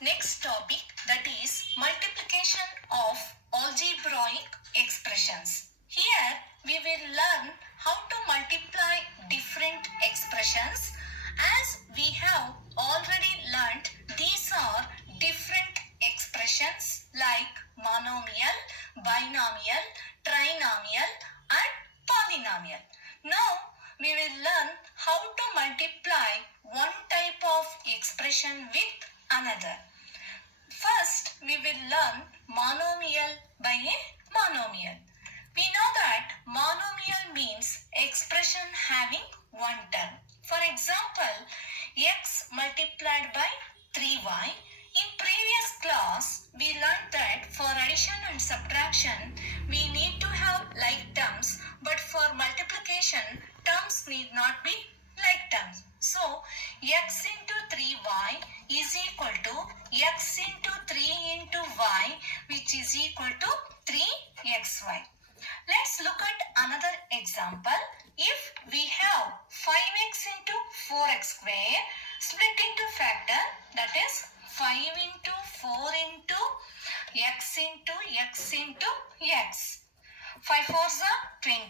next topic, that is multiplication of algebraic expressions. Here we will learn how to multiply different expressions. As we have already learnt, these are different expressions like monomial, binomial, trinomial and polynomial. Now we will learn how to multiply one type of expression with another. First, we will learn monomial by a monomial. We know that monomial means expression having one term. For example, x multiplied by 3y. In previous class, we learned that for addition and subtraction, we need to have like terms, but for multiplication, terms need not be like terms. So, x into 3y is equal to x into 3 into y, which is equal to 3xy. Let's look at another example. If we have 5x into 4x square split into factor, that is 5 into 4 into x into x into x. 5 fours are 20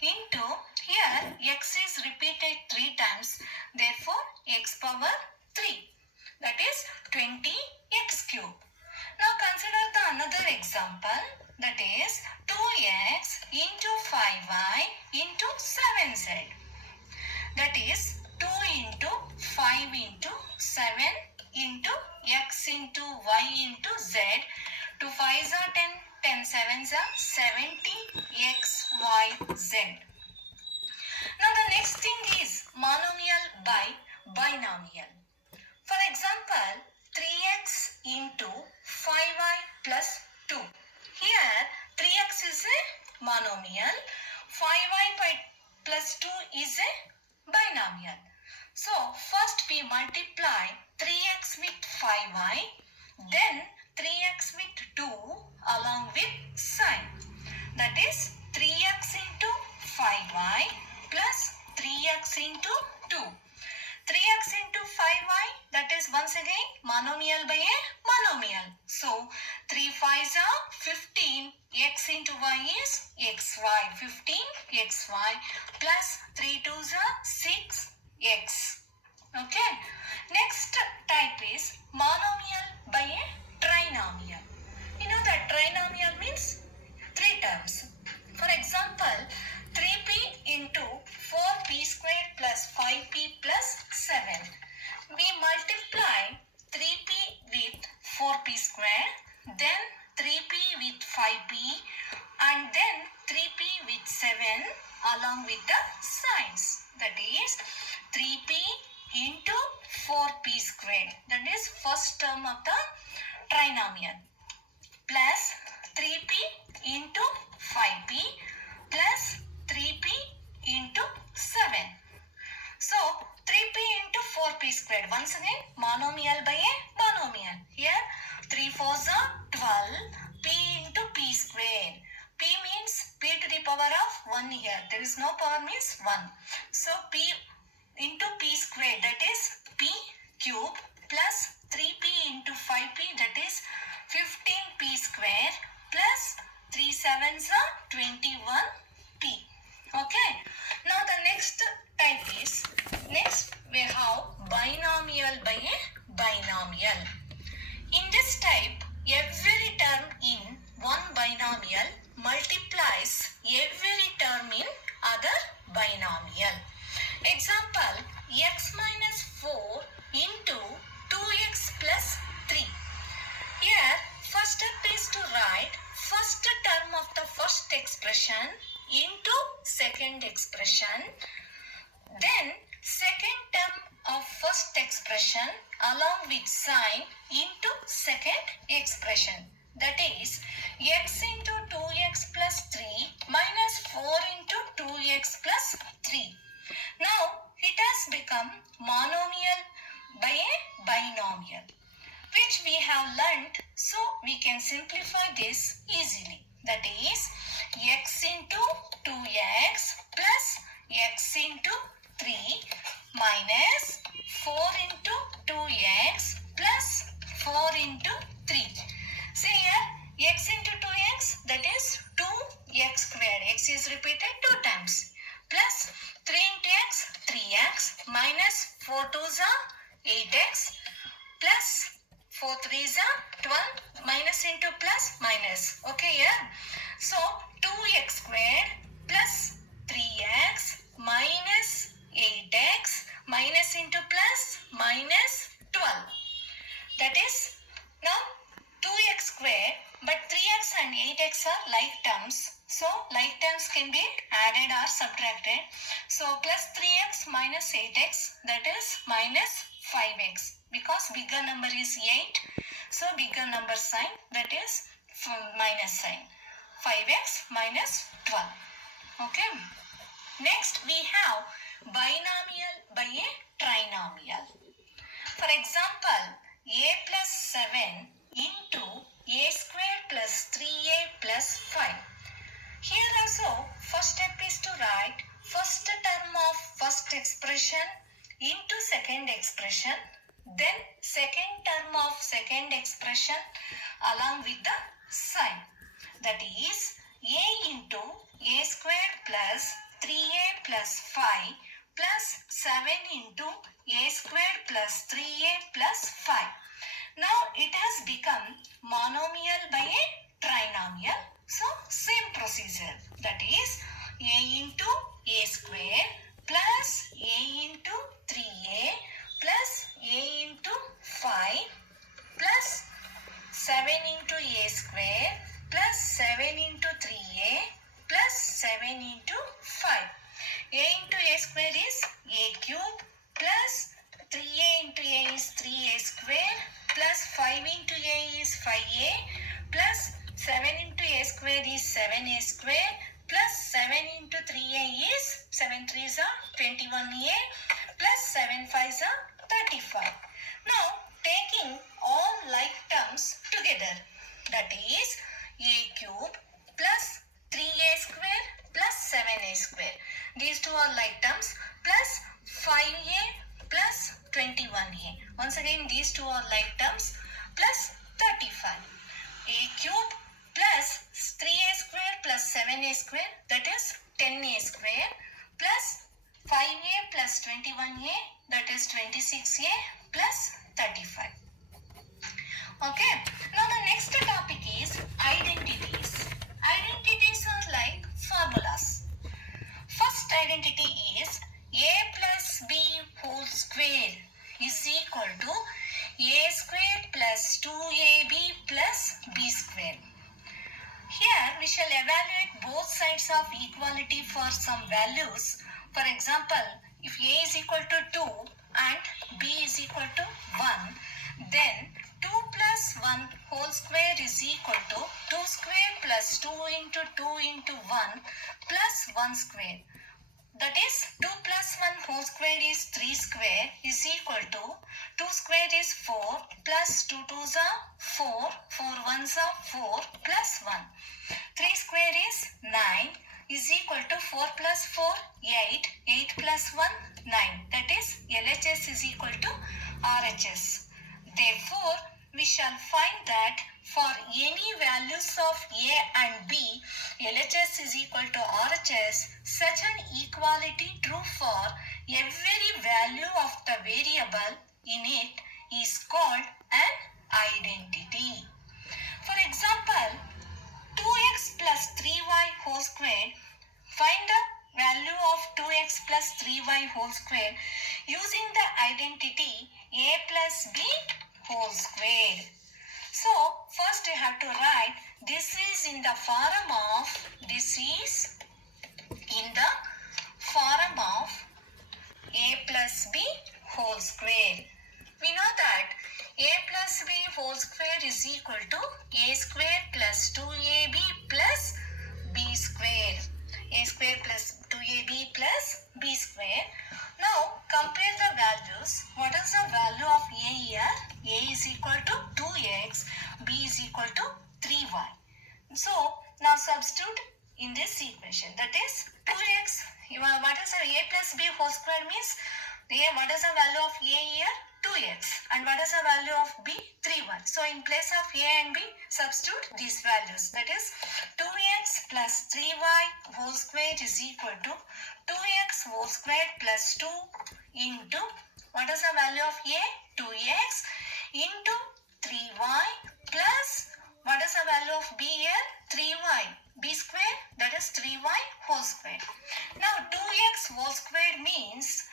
into, here x is repeated 3 times, therefore x power 3, that is 20x cube. Now consider the another example, that is 2x into 5y into 7z. That is 2 into 5 into 7 into x into y into z. 2 5s are 10, 10 7s are 70 x, y, z. Now the next thing is monomial by binomial. For example, 3x into 5y plus 2. Here 3x is a monomial, 5y by plus 2 is a binomial. So first we multiply 3x with 5y, then 3x with 2 along with sign. That is 3x into 5y plus 3x into 2. 3x into 5y, that is once again monomial by a monomial. So 3 5s are 15, x into y is xy, 15 xy plus 3 2s are 6x. Okay. Next type is monomial by a trinomial. You know that trinomial means 3 terms. For example, 3p into 4p squared plus 5p plus 7. We multiply 3p with 4p squared, then 3p with 5p and then 3p with 7 along with the signs. That is 3p into 4p squared. That is first term of the trinomial plus 3p into 5p plus 3p into 7. So 3p into 4p squared. Once again monomial by a monomial. Here 3 4s are 12. P into p squared. P means p to the power of 1 here. There is no power means 1. So p into p squared, that is p cube plus 3p into 5p, that is 15p square plus 3 7s are 21p. Okay. Now the next type is, next we have binomial by a binomial. In this type, every term in one binomial multiplies every term in other binomial. Example, x minus 4 into 2x plus 3. Here, first step is to write first term of the first expression into second expression. Then, second term of first expression along with sign into second expression. That is, x into 2x plus 3 minus 4 into 2x plus 3. Now, it has become monomial by a binomial, which we have learnt, so we can simplify this easily. That is, x into 2x plus x into 3 minus 4 into 2x plus 4 4 2s are 8x plus 4 3s are 12 minus into plus minus. Okay, yeah. So 2x squared plus 3x minus 8x minus into plus minus 12. That is now 2x squared, but 3x and 8x are like terms. So like terms can be added or subtracted. So plus 3x minus 8x, that is minus 5x, because bigger number is 8. So bigger number sign, that is minus sign. 5x minus 12. Okay. Next we have binomial by a trinomial. For example, a plus 7 into a square plus 3a plus 5. Here also, first step is to write first term of first expression into second expression, then second term of second expression along with the sign. That is, a into a square plus 3a plus 5 plus 7 into a square plus 3a plus 5. Now it has become monomial by a trinomial. So same procedure. That is a into a square plus a into 3a plus a into 5 plus 7 into a square plus 7 into 3a plus 7 into 5. A into a square is a cube plus 3a into a is 3a square plus 5 into a is 5a plus 7 into a square is 7a square plus 7 into 3a is 7 3s are 21a plus 7 5s are 35. Now taking all like terms together, that is a cube plus 3a square plus 7a square. These two are like terms, plus 5a plus 21a. Once again these two are like terms, plus 35. A cube plus 3a square plus 7a square, that is 10a square, plus 5a plus 21a, that is 26a plus 35. Okay, now the next topic is identities. Identities are like formulas. First identity is a plus b whole square is equal to a square plus 2ab plus b square. Here we shall evaluate both sides of equality for some values. For example, if a is equal to 2 and b is equal to 1, then 2 plus 1 whole square is equal to 2 square plus 2 into 2 into 1 plus 1 square. That is 2 plus 1 whole square is 3 square is equal to 2 square is 4 plus 2 2s are 4, 4 1s are 4 plus 1. 3 square is 9 is equal to 4 plus 4, 8, 8 plus 1, 9. That is LHS is equal to RHS. Therefore, we shall find that for any values of A and B, LHS is equal to RHS, such an equality true for every value of the variable in it is called an identity. For example, 2x plus 3y whole square, find the value of 2x plus 3y whole square using the identity a plus b whole square. So first you have to write this is in the form of a plus b whole square. We know that a plus b whole square is equal to a square plus 2ab plus b square. A square plus 2ab plus b square. Now compare the values. What is the value of a here? A is equal to 2x, b is equal to 3y. So now substitute in this equation. That is 2x. What is a plus b whole square means? What is the value of a here? 2x. And what is the value of b? 3y. So in place of a and b, substitute these values. That is 2x plus 3y whole square is equal to 2x whole square plus 2 into What is the value of a? 2x into 3y plus what is the value of b here? 3y. b square, that is 3y whole square. Now 2x whole square means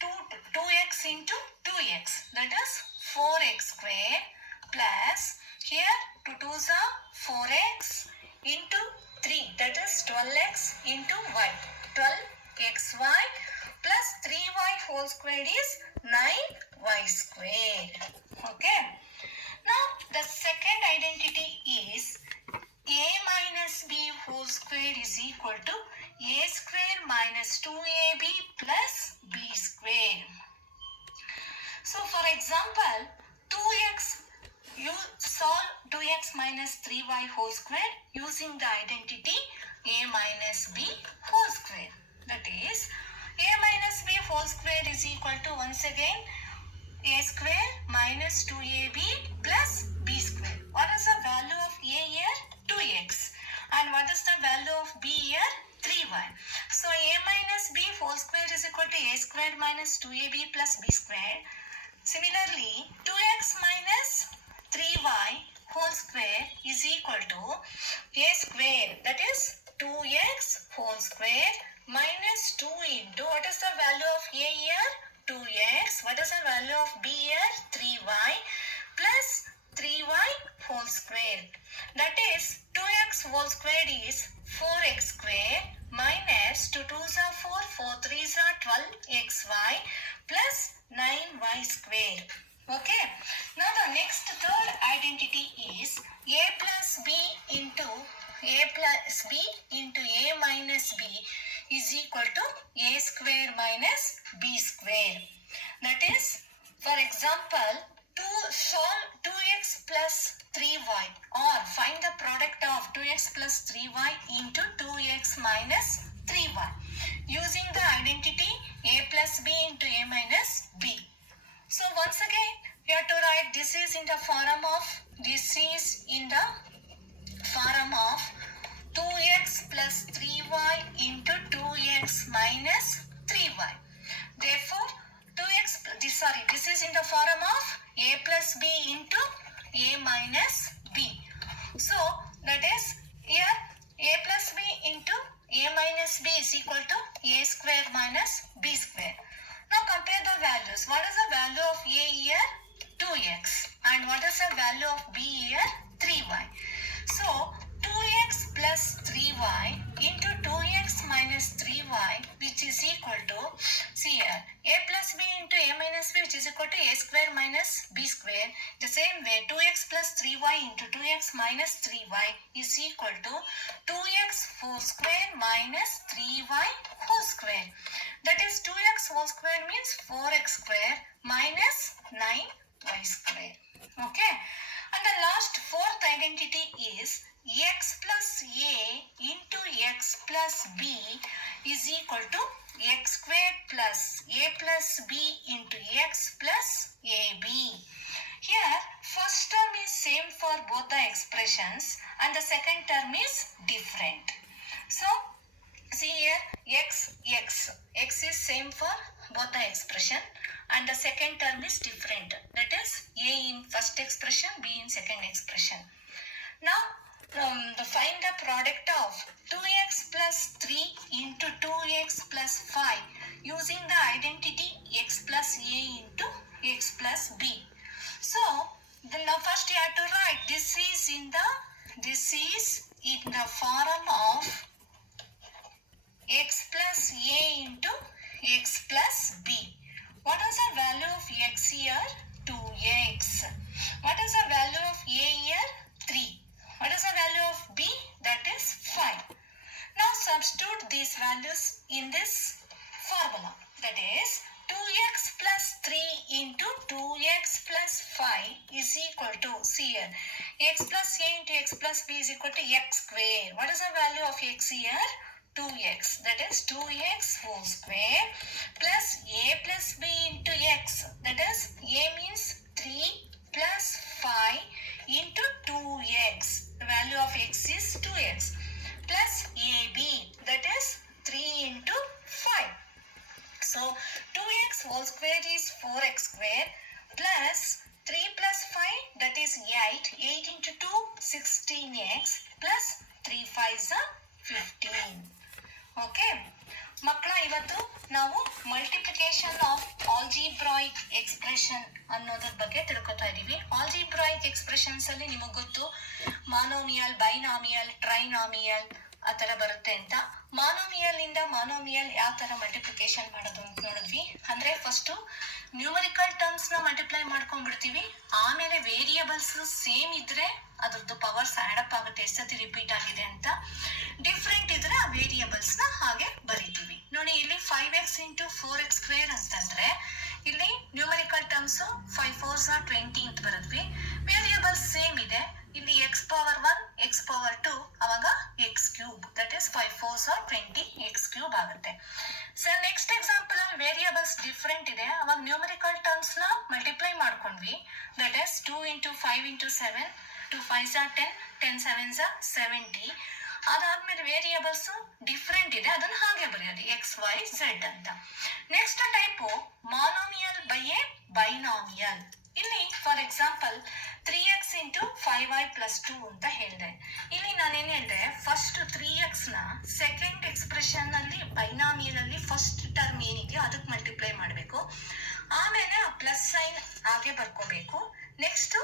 2x into 2x, that is 4x square plus here 2 2s are 4x into 3, that is 12x into y. 12xy plus 3y whole square is 9y square. Okay. Now the second identity is a minus b whole square is equal to a square minus 2ab plus b square. So for example, 2x, you solve 2x minus 3y whole square using the identity a minus b whole square. That is, a minus b whole square is equal to, once again, a square minus 2ab plus b square. What is the value of a here? 2x. And what is the value of b here? 3y. So a minus b whole square is equal to a square minus 2ab plus b square. Similarly, 2x minus 3y whole square is equal to a square, that is 2x whole square minus 2 into, what is the value of a here? 2x. What is the value of b here? 3y plus 3y whole square. That is 2x whole square is 4x square minus 2 2s are 4, 4 3s are 12xy plus 9y square. Okay. Now the next third identity is a plus b into a minus b is equal to a square minus b square. That is, for example, to solve 2x plus 3y or find the product of 2x plus 3y into 2x minus 3y using the identity a plus b into a minus b. So once again, we have to write this is in the form of 2x plus 3y into 2x minus 3y. Therefore, this is in the form of a plus b into a minus b. So, that is here a plus b into a minus b is equal to a square minus b square. Now compare the values. What is the value of a here? 2x. And what is the value of b here? 3y. So 2x plus 3y into 2x minus 3y, which is equal to, see here, a plus b into a minus b, which is equal to a square minus b square. The same way, 2x plus 3y into 2x minus 3y is equal to 2x whole square minus 3y whole square. That is, 2x whole square means 4x square minus 9y square. Okay. And the last fourth identity is x plus a into x plus b is equal to x square plus a plus b into x plus ab. Here, first term is same for both the expressions and the second term is different. So, see here, x is same for both the expression and the second term is different. That is, a in first expression, b in second expression. Now, find the product of 2x plus 3 into 2x plus 5 using the identity x plus a into x plus b. So, then now first you have to write this is in the form of x plus a into x plus b. What is the value of x here? 2x. What is the value of a here? 3. What is the value of b? That is 5. Now substitute these values in this formula. That is 2x plus 3 into 2x plus 5 is equal to, see here, x plus a into x plus b is equal to x square. What is the value of x here? 2x. That is 2x whole square plus a plus b into x. That is, a means 3 plus 5 into 2x. The value of x is 2x plus ab. That is 3 into 5. So 2x whole square is 4x square plus 3 plus 5 that is 8. 8 into 2 16x plus 3 5s 15. ಓಕೆ ಮಕ್ಕಳ, ಇವತ್ತು ನಾವು multiplication of algebraic expression ಅನ್ನೋದ್ರ ಬಗ್ಗೆ ತಿಳ್ಕೊತಾ ಇದೀವಿ. Algebraic expressions ಅಲ್ಲಿ ನಿಮಗೆ ಗೊತ್ತು, ಮಾನೋಮಿಯಲ್, ಬೈನಾಮಿಯಲ್, ಟ್ರೈನಾಮಿಯಲ್ ಆ ಥರ ಬರುತ್ತೆ ಅಂತ. ಮಾನೋಮಿಯಲ್ ಇಂದ ಮಾನೋಮಿಯಲ್ ಯಾವ ಥರ ಮಲ್ಟಿಪ್ಲಿಕೇಶನ್ ಮಾಡೋದು ಅಂತ ನೋಡಿದ್ವಿ. ಅಂದರೆ ಫಸ್ಟು ನ್ಯೂಮರಿಕಲ್ ಟರ್ಮ್ಸ್ನ ಮಲ್ಟಿಪ್ಲೈ ಮಾಡ್ಕೊಂಡ್ಬಿಡ್ತೀವಿ, ಆಮೇಲೆ ವೇರಿಯಬಲ್ಸ್ ಸೇಮ್ ಇದ್ರೆ ಅದ್ರದ್ದು ಪವರ್ಸ್ ಆ್ಯಡಪ್ ಆಗುತ್ತೆ, ಎಷ್ಟು ಸತಿ ರಿಪೀಟ್ ಆಗಿದೆ ಅಂತ. ಡಿಫ್ರೆಂಟ್ ಇದ್ರೆ ಆ ವೇರಿಯಬಲ್ಸ್ನ ಹಾಗೆ ಬರೀತೀವಿ. ನೋಡಿ, ಇಲ್ಲಿ 5x ಇಂಟು 4x ಸ್ಕ್ವೇರ್ ಅಂತಂದ್ರೆ ಇಲ್ಲಿ ನ್ಯೂಮರಿಕಲ್ ಟರ್ಮ್ಸು 5 4s 20 ಅಂತ ಬರೆದ್ವಿ. ವೇರಿಯಬಲ್ಸ್ ಸೇಮ್ ಇದೆ, ಇಲ್ಲಿ x ಪವರ್ 1 x ಪವರ್ 2 ಅವಾಗ x ಕ್ಯೂಬ್, ದಟ್ ಇಸ್ 5 4s 20 x ಕ್ಯೂಬ್ ಆಗುತ್ತೆ. ಸರ್ ನೆಕ್ಸ್ಟ್ ಎಕ್ಸಾಂಪಲ್ ಅಲ್ಲಿ ವೇರಿಯಬಲ್ಸ್ ಡಿಫ್ರೆಂಟ್ ಇದೆ, ಅವಾಗ ನ್ಯೂಮರಿಕಲ್ ಟರ್ಮ್ಸ್ ನ ಮಲ್ಟಿಪ್ಲೈ ಮಾಡ್ಕೊಂಡ್ವಿ. ದಟ್ ಇಸ್ 2 ಇಂಟು 5 ಇಂಟು 7, 2 5s 10, 10 7s 70. ಅದಾದ್ಮೇಲೆ ವೇರಿಯಬಲ್ಸ್ ಡಿಫ್ರೆಂಟ್ ಇದೆ, ಅದನ್ನ ಹಾಗೆ ಬರೆಯೋದು ಎಕ್ಸ್ ವೈ ಝೆಡ್ ಅಂತ. Next type monomial by a binomial. ಇಲ್ಲಿ for example 3x into 5y plus 2 ಅಂತ ಹೇಳಿದೆ. ಇಲ್ಲಿ ನಾನೇನು ಹೇಳಿದೆ, ಫಸ್ಟ್ 3x ನ ಸೆಕೆಂಡ್ ಎಕ್ಸ್ಪ್ರೆಷನ್ ಅಲ್ಲಿ ಬೈನಾಮಿಯಲ್ ಅಲ್ಲಿ ಫಸ್ಟ್ ಟರ್ಮ್ ಏನಿದೆಯೋ ಅದಕ್ಕೆ ಮಲ್ಟಿಪ್ಲೈ ಮಾಡಬೇಕು, ಆಮೇಲೆ ಆ ಪ್ಲಸ್ ಸೈನ್ ಹಾಗೆ ಬರ್ಕೋಬೇಕು. ನೆಕ್ಸ್ಟ್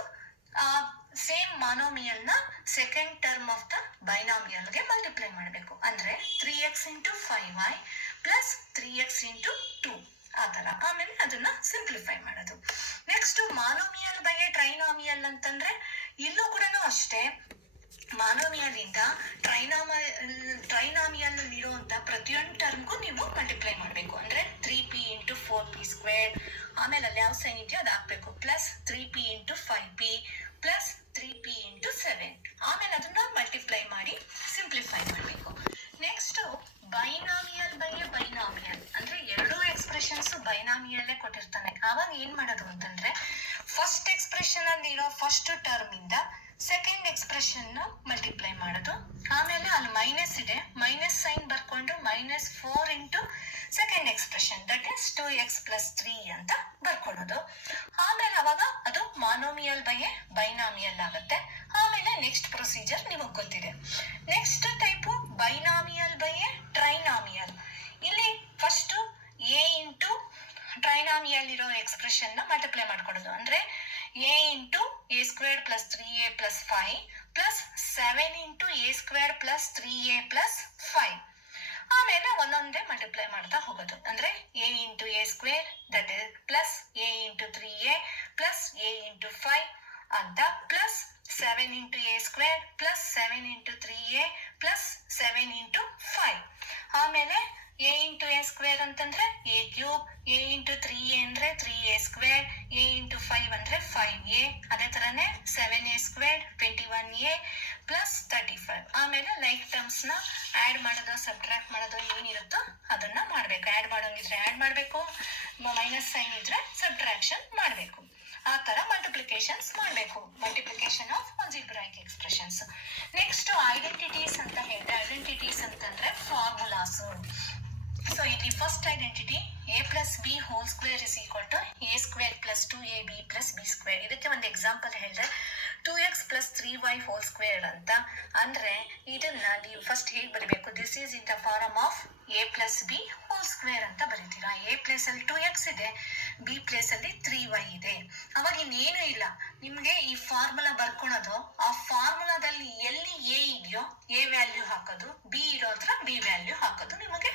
ಸೇಮ್ ಮಾನೋಮಿಯಲ್ ನ ಸೆಕೆಂಡ್ ಟರ್ಮ್ ಆಫ್ ದ ಬೈನಾಮಿಯಲ್ಗೆ ಮಲ್ಟಿಪ್ಲೈ ಮಾಡಬೇಕು. ಅಂದ್ರೆ 3x into 5y plus 3x into 2 ಆ ಥರ, ಆಮೇಲೆ ಅದನ್ನ ಸಿಂಪ್ಲಿಫೈ ಮಾಡೋದು. ನೆಕ್ಸ್ಟ್ ಮಾನೋಮಿಯಲ್ ಬೈ ಟ್ರೈನಾಮಿಯಲ್ ಅಂತಂದ್ರೆ ಇಲ್ಲೂ ಕೂಡ ಅಷ್ಟೇ, ಮಾನೋಮಿಯಲ್ ಇಂದ ಟ್ರೈನಾಮಿಯಲ್ ಇರುವಂತ ಪ್ರತಿಯೊಂದು ಟರ್ಮ್ಗೂ ನೀವು ಮಲ್ಟಿಪ್ಲೈ ಮಾಡಬೇಕು. ಅಂದ್ರೆ 3p ಇಂಟು 4p ಸ್ಕ್ವೇರ್, ಆಮೇಲೆ ಅಲ್ಲಿ ಯಾವ ಸೈನ್ ಇದೆಯೋ ಅದು ಹಾಕ್ಬೇಕು, plus 3p into 5p plus 3p into 7, ಆಮೇಲೆ ಅದನ್ನ ಮಲ್ಟಿಪ್ಲೈ ಮಾಡಿ ಸಿಂಪ್ಲಿಫೈ ಮಾಡಬೇಕು. ನೆಕ್ಸ್ಟ್ ಬೈನಾಮಿಯಲ್ ಬೈ ಬೈನಾಮಿಯಲ್ ಅಂದ್ರೆ ಎರಡೂ ಎಕ್ಸ್ಪ್ರೆಷನ್ಸ್ ಬೈನಾಮಿಯಲ್ಲೇ ಕೊಟ್ಟಿರ್ತಾನೆ. ಆವಾಗ ಏನ್ ಮಾಡೋದು ಅಂತಂದ್ರೆ, ಫಸ್ಟ್ ಎಕ್ಸ್ಪ್ರೆಷನ್ ಅಲ್ಲಿ ಇರೋ ಫಸ್ಟ್ ಟರ್ಮ್ ಇಂದ ಸೆಕೆಂಡ್ ಎಕ್ಸ್ಪ್ರೆಷನ್ ಮಲ್ಟಿಪ್ಲೈ ಮಾಡೋದು, ಆಮೇಲೆ ಅಲ್ಲಿ ಮೈನಸ್ ಇದೆ, ಮೈನಸ್ ಸೈನ್ ಬರ್ಕೊಂಡು -4 into second expression that is 2x plus 3 ಅಂತ ಬರ್ಕೊಳ್ಳೋದು. ಆಮೇಲೆ ಅವಾಗ ಅದು ಮಾನೋಮಿಯಲ್ ಬೈ ಬೈನಾಮಿಯಲ್ ಆಗುತ್ತೆ. ಆಮೇಲೆ ನೆಕ್ಸ್ಟ್ ಪ್ರೊಸೀಜರ್ ನಿಮಗೆ ಗೊತ್ತಿದೆ. Next type binomial by trinomial. ಇಲ್ಲಿ ಫಸ್ಟ್ a ಇಂಟು ಟ್ರೈನಾಮಿಯಲ್ ಇರೋ ಎಕ್ಸ್ಪ್ರೆಷನ್ ನ ಮಲ್ಟಿಪ್ಲೈ ಮಾಡ್ಕೊಡೋದು. ಅಂದ್ರೆ a into a square plus 3a plus 5 ಪ್ಲಸ್ 7 into a square plus 3a plus 5, ಆಮೇಲೆ ಒಂದೊಂದೇ ಮಲ್ಟಿಪ್ಲೈ ಮಾಡ್ತಾ ಹೋಗೋದು. ಅಂದ್ರೆ a into a square that is plus a into 3a plus a into 5 ಅಂತ, ಪ್ಲಸ್ 7 into a square plus 7 into 3a plus 7 ಇಂಟು 5, ಆಮೇಲೆ a into a square ಅಂತಂದ್ರೆ a cube, a into 3a ಅಂದ್ರೆ 3a square, a into 5 ಅಂದ್ರೆ 5a, ಅದೇ ತರನೇ 7a square 21a plus 35. ಆಮೇಲೆ like terms ನ add ಮಾಡೋದು, ಸಬ್ಟ್ರಾಕ್ಟ್ ಮಾಡೋದು ಏನಿರುತ್ತೋ ಅದನ್ನ ಮಾಡ್ಬೇಕು. ಆಡ್ ಮಾಡೋಂಗಿದ್ರೆ ಆಡ್ ಮಾಡ್ಬೇಕು, ಮೈನಸ್ ಸೈನ್ ಇದ್ರೆ ಸಬ್ಟ್ರಾಕ್ಷನ್ ಮಾಡ್ಬೇಕು. ಆ ತರ ಮಲ್ಟಿಪ್ಲಿಕೇಶನ್ಸ್ ಮಾಡಬೇಕು, multiplication of algebraic expressions. Next identities ಅಂತ ಹೇಳಿದ್ರೆ, ಐಡೆಂಟಿಟೀಸ್ ಅಂತಂದ್ರೆ ಫಾರ್ಮುಲಾಸ್. ಸೊ ಇಲ್ಲಿ first identity a plus B whole square is equal to a square plus 2ab plus b square. ಇದಕ್ಕೆ ಒಂದು ಎಕ್ಸಾಂಪಲ್ ಹೇಳಿದ್ರೆ 2x plus 3y whole square ಅಂತ. ಅಂದ್ರೆ ಇದನ್ನ ನೀವು ಫಸ್ಟ್ ಹೇಗೆ ಬರೀಬೇಕು, this is in the form of a plus B whole square ಅಂತ ಬರೀತೀರಾ. a ಪ್ಲೇಸ್ ಅಲ್ಲಿ 2x ಇದೆ, b ಪ್ಲೇಸ್ ಅಲ್ಲಿ 3y ಇದೆ. ಅವಾಗ ಇನ್ನೇನು ಇಲ್ಲ, ನಿಮ್ಗೆ ಈ ಫಾರ್ಮುಲಾ ಬರ್ಕೊಳೋದು, ಆ ಫಾರ್ಮುಲಾದಲ್ಲಿ ಎಲ್ಲಿ a ಇದೆಯೋ a ವ್ಯಾಲ್ಯೂ ಹಾಕೋದು, b ಇರೋದ್ರ b ವ್ಯಾಲ್ಯೂ ಹಾಕೋದು, ನಿಮಗೆ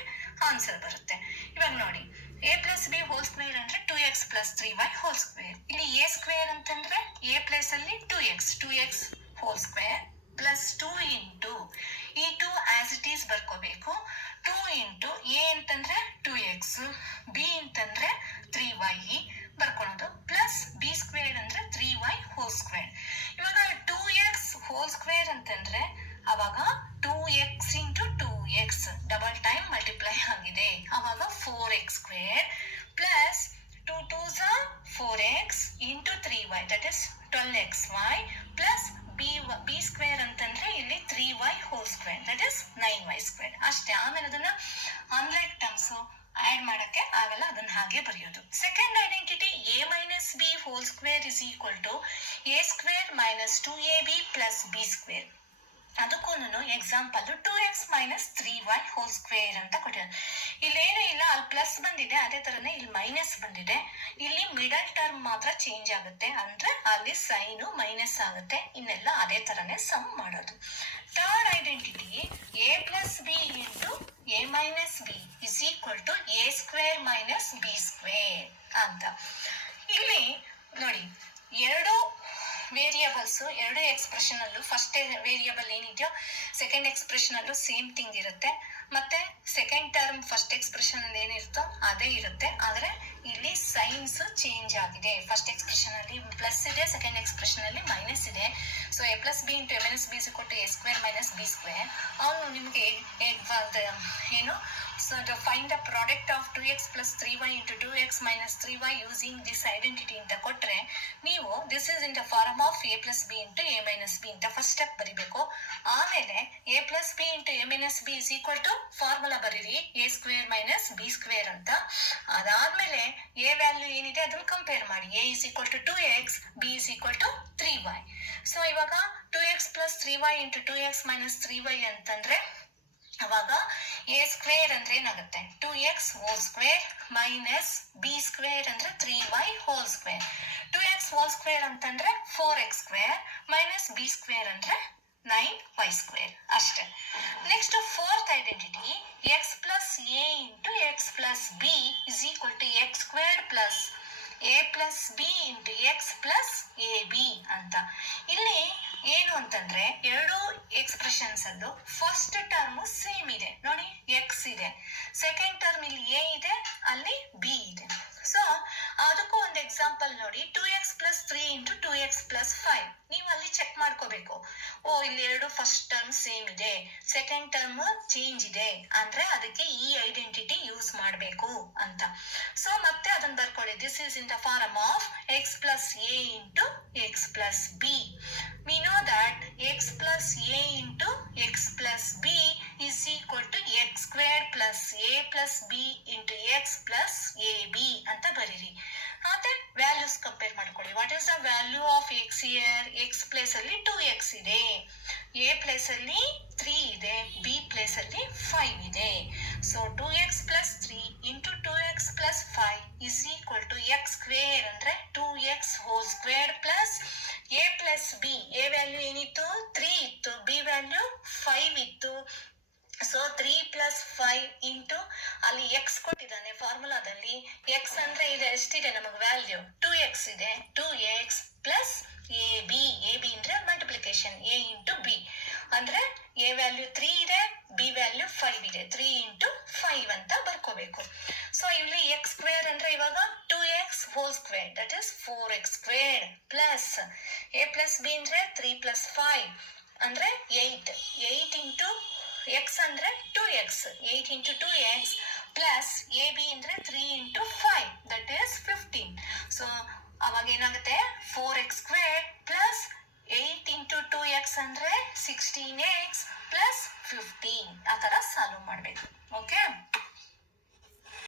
ಆನ್ಸರ್ ಬರುತ್ತೆ. ಇವಾಗ ನೋಡಿ, a plus B whole square ಅಂದ್ರೆ 2x plus 3y whole square. ಇಲ್ಲಿ a ಸ್ಕ್ವೇರ್ ಅಂತಂದ್ರೆ a ಪ್ಲೇಸ್ ಅಲ್ಲಿ 2x whole square plus 2 into ಈ 2 ಆಸ್ ಇಟ್ ಈಸ್ ಬರ್ಕೋಬೇಕು. 2 ಇಂಟು a ಅಂತಂದ್ರೆ 2x, b ಅಂತಂದ್ರೆ 3y ಬರ್ಕೊಳೋದು, ಪ್ಲಸ್ b ಸ್ಕ್ವೇರ್ ಅಂದ್ರೆ 3y ಹೋಲ್ ಸ್ಕ್ವೇರ್. ಇವಾಗ 2x ಹೋಲ್ ಸ್ಕ್ವೇರ್ ಅಂತಂದ್ರೆ ಅವಾಗ 2x into 2x double time multiply ಆಗಿದೆ, ಅವಾಗ 4x square plus 2 2s 4x into 3y that is 12xy plus b square ಅಂತಂದ್ರೆ ಇಲ್ಲಿ 3y whole square that is 9y square ಅಷ್ಟೇ. ಆಮೇಲೆ ಅದನ್ನ ಅನ್ಲೈಕ್ ಟರ್ಮ್ಸ್ ಆ್ಯಡ್ ಮಾಡೋಕ್ಕೆ ಆಗಲ್ಲ, ಅದನ್ನು ಹಾಗೆ ಬರೆಯೋದು. Second identity A minus B whole square is equal to A square minus 2ab plus B square. ಅದಕ್ಕೂ example 2x minus 3y whole square ಅಂತ ಕೊಟ್ಟಿದ್ದಾರೆ. ಇಲ್ಲೇನು ಇಲ್ಲ, ಅಲ್ಲಿ ಪ್ಲಸ್ ಬಂದಿದೆ, ಅದೇ ತರನೇ ಇಲ್ಲಿ ಮೈನಸ್ ಬಂದಿದೆ. ಇಲ್ಲಿ ಮಿಡಲ್ ಟರ್ಮ್ ಮಾತ್ರ ಚೇಂಜ್ ಆಗುತ್ತೆ, ಅಂದ್ರೆ ಅಲ್ಲಿ ಸೈನು ಮೈನಸ್ ಆಗುತ್ತೆ. ಇನ್ನೆಲ್ಲ ಅದೇ ತರನೇ ಸಮ್ ಮಾಡೋದು. Third identity A plus B into A minus B is equal to A square minus B square ಅಂತ. ಇಲ್ಲಿ ನೋಡಿ, ಎರಡು ವೇರಿಯಬಲ್ಸ್, ಎರಡು ಎಕ್ಸ್ಪ್ರೆಷನ್ ಅಲ್ಲೂ ಫಸ್ಟ್ ವೇರಿಯಬಲ್ ಏನಿದೆಯೋ ಸೆಕೆಂಡ್ ಎಕ್ಸ್ಪ್ರೆಷನ್ ಅಲ್ಲೂ ಸೇಮ್ ಥಿಂಗ್ ಇರುತ್ತೆ. ಮತ್ತೆ ಸೆಕೆಂಡ್ ಟರ್ಮ್ ಫಸ್ಟ್ ಎಕ್ಸ್ಪ್ರೆಷನ್ ಅಲ್ಲಿ ಏನಿರುತ್ತೋ ಅದೇ ಇರುತ್ತೆ. ಆದ್ರೆ ಇಲ್ಲಿ ಸೈನ್ಸ್ ಚೇಂಜ್ ಆಗಿದೆ. ಫಸ್ಟ್ ಎಕ್ಸ್ಪ್ರೆಷನ್ ಅಲ್ಲಿ ಪ್ಲಸ್ ಇದೆ, ಸೆಕೆಂಡ್ ಎಕ್ಸ್ಪ್ರೆಷನ್ ಅಲ್ಲಿ ಮೈನಸ್ ಇದೆ. So A plus B into A minus B is ಕೊಟ್ಟು A square minus B square. ಅವನು ನಿಮಗೆ ಏನು, so to find the product of 2x plus 3y into 2x minus 3y using this identity ಅಂತ ಕೊಟ್ರೆ ನೀವು this is in the form of a plus b into a minus b ಅಂತ first step ಬರಿಬೇಕು. ಆಮೇಲೆ a plus b into a minus b is equal to formula ಬರೀರಿ, a square minus b square ಅಂತ. ಅದಾದ್ಮೇಲೆ a value ಏನಿದೆ ಅದನ್ನು ಕಂಪೇರ್ ಮಾಡಿ. a is equal to 2x, b is equal to 3y. So ಇವಾಗ 2x plus 3y into 2x minus 3y ಅಂತಂದ್ರೆ ಅವಾಗ A square ಅಂದ್ರೆ ಏನಾಗುತ್ತೆ, 2x whole square minus B square ಅಂದ್ರೆ 3y whole square. 2x whole square ಅಂತಂದ್ರೆ 4x square minus B square ಅಂದ್ರೆ 9y square ಅಷ್ಟೇ. Next fourth identity X plus A into X plus B is equal to X square plus A plus B into X plus A B ಅಂತ. ಇಲ್ಲಿ ಏನು ಅಂತಂದ್ರೆ ಎರಡು ಎಕ್ಸ್ಪ್ರೆಷನ್ಸ್ ಅಲ್ಲೂ first term same ಇದೆ ನೋಡಿ, ಎಕ್ಸ್ ಇದೆ. ಸೆಕೆಂಡ್ ಟರ್ಮ್ ಇಲ್ಲಿ ಎ ಇದೆ, ಅಲ್ಲಿ ಬಿ ಇದೆ. ಸೊ ಅದಕ್ಕೂ ಒಂದು ಎಕ್ಸಾಂಪಲ್ ನೋಡಿ, 2x plus 3 into 2x plus 5. ನೀವು ಅಲ್ಲಿ ಚೆಕ್ ಮಾಡ್ಕೋಬೇಕು, ಓ ಇಲ್ಲಿ ಎರಡು ಫಸ್ಟ್ ಟರ್ಮ್ ಸೇಮ್ ಇದೆ, ಸೆಕೆಂಡ್ ಟರ್ಮ್ ಚೇಂಜ್ ಇದೆ ಅಂದ್ರೆ ಅದಕ್ಕೆ ಈ ಐಡೆಂಟಿಟಿ ಯೂಸ್ ಮಾಡಬೇಕು ಅಂತ. ಸೊ ಮತ್ತೆ ಅದನ್ನ ಬರ್ಕೊಳ್ಳಿ, this is in the form of X plus A into X plus B. We know that X plus A into X plus B is equal to x squared plus a plus b into x plus ab ಅಂತ ಬರೀರಿ. ಮತ್ತೆ values compare ಮಾಡ್ಕೊಳ್ಳಿ. What is the value of X here? X place ಅಲ್ಲಿ 2x ಇದೆ, a place ಅಲ್ಲಿ 3 ಇದೆ, b place ಅಲ್ಲಿ 5 ಇದೆ. So 2x plus 3 into 2x plus 5 is equal to x square ಅಂದ್ರೆ 2x whole square plus a plus b. a value ಏನಿತ್ತು? 3 ಇತ್ತು, b value 5 ಇತ್ತು. ಸೊ 3 ಪ್ಲಸ್ 5 ಇಂಟು ಅಲ್ಲಿ ಎಕ್ಸ್ ಕೊಟ್ಟಿದ್ದಾನೆ ಫಾರ್ಮುಲಾದಲ್ಲಿ. ಎಕ್ಸ್ ಅಂದ್ರೆ ಇದೆ ಎಷ್ಟಿದೆ ನಮಗೆ ವ್ಯಾಲ್ಯೂ? 2x ಇದೆ, 2x plus A B. A B ಅಂದ್ರೆ ಮಲ್ಟಿಪ್ಲಿಕೇಶನ್, ಎ ಇಂಟು ಬಿ ಅಂದ್ರೆ ಎ ವ್ಯಾಲ್ಯೂ 3 ಇದೆ, ಬಿ ವ್ಯಾಲ್ಯೂ 5 ಇದೆ. 3 ಇಂಟು 5 ಅಂತ ಬರ್ಕೋಬೇಕು. ಸೊ ಇಲ್ಲಿ ಎಕ್ಸ್ ಸ್ಕ್ವೇರ್ ಅಂದ್ರೆ ಇವಾಗ 2x whole square, that is 4x square plus A plus B ಅಂದ್ರೆ 3 ಪ್ಲಸ್ 5 ಅಂದ್ರೆ 8. 8 ಇಂಟು ಎಕ್ಸ್ ಅಂದ್ರೆ 2x, 8 into 2x plus A B ಅಂದ್ರೆ 3